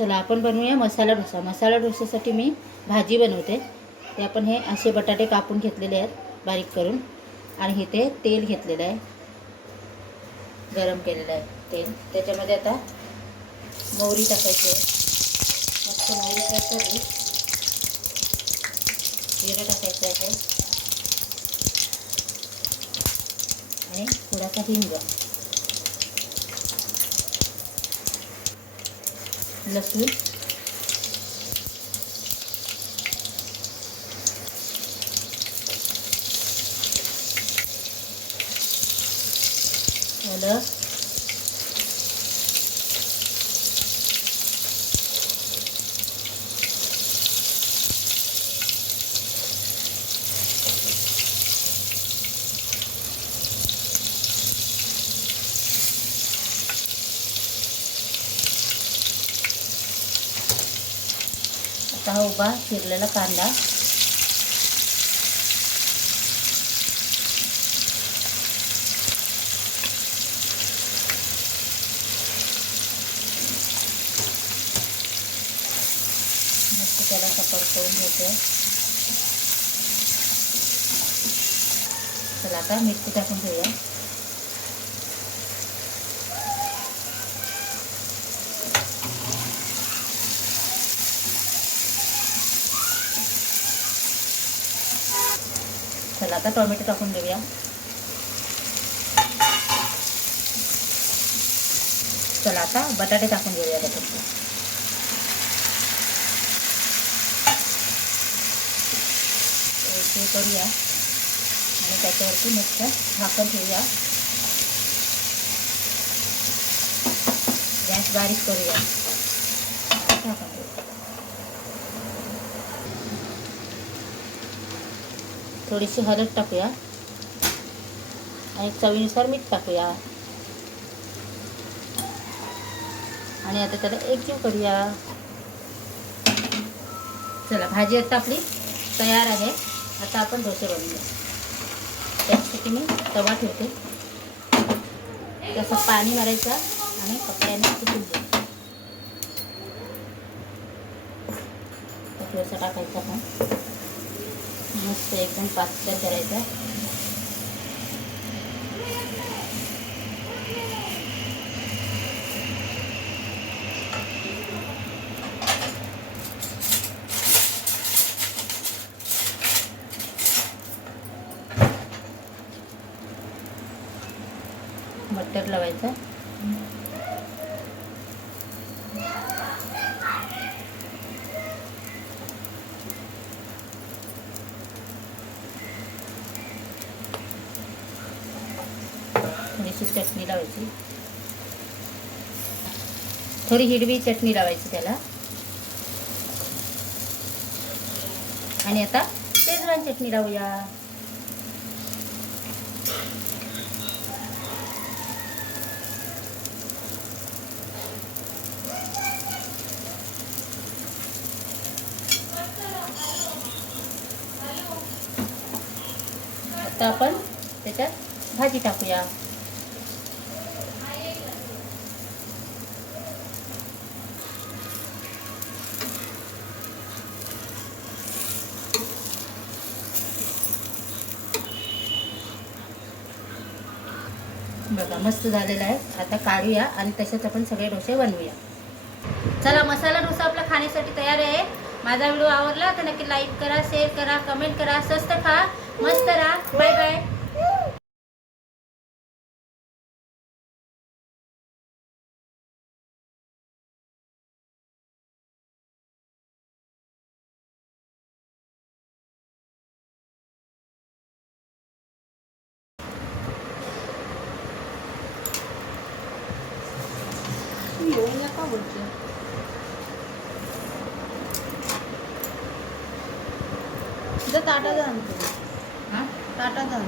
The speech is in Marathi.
चला आपण बनवूया मसाला डोसा. मसाला डोशासाठी मी भाजी बनवते. ते आपण हे असे बटाटे कापून घेतलेले आहेत बारीक करून, आणि इथे तेल घेतलेलं आहे, गरम केलेलं आहे तेल. त्याच्यामध्ये आता मोहरी टाकायची आहे. मस्त मोहरी फ्राय करली. जिरं टाकायचं आहे आणि थोडासा हिंग, लसूण, हळद, आता हा उभा चिरलेला कांदा, मस्त त्याला असा परतवून घ्यायचं. चला आता मिरची टाकून घेऊया. चला आता टोमॅटो टाकून देऊया. चला आता बटाटे टाकून देऊया त्याच्यात. हे करूया आणि त्याच्यावरती मस्त झाकण ठेवूया. गॅस बारीक करूया. झाकण ठेवूया. थोडीशी हळद टाकूया आणि चवीनुसार मीठ टाकूया आणि आता त्याला एकजीव करूया. चला भाजी आता आपली तयार आहे. आता आपण डोसे बनवूया. त्यासाठी मी तवा ठेवते. तसं पाणी मारायचं आणि कपड्याने पुसून घ्यायचं. डोसा टाकायचा पण मस्त एकदम पातळ करायचा. बटर लावायचं. थोडीशी चटणी लावायची. थोडी हिरवी चटणी लावायची त्याला. आणि आता शेजवान चटणी लावूया. आता आपण त्याच्यात भाजी टाकूया. बघा मस्त झालेला आहे. आता काढूया आणि तसेच आपण सगळे डोसे बनवूया. चला मसाला डोसा आपला खाण्यासाठी तयार आहे. माझा व्हिडिओ आवडला तर नक्की लाईक करा, शेअर करा, कमेंट करा. स्वस्त खा, मस्त राहा. Bye bye. का बोलते ताटा जा. हां ताटा जा.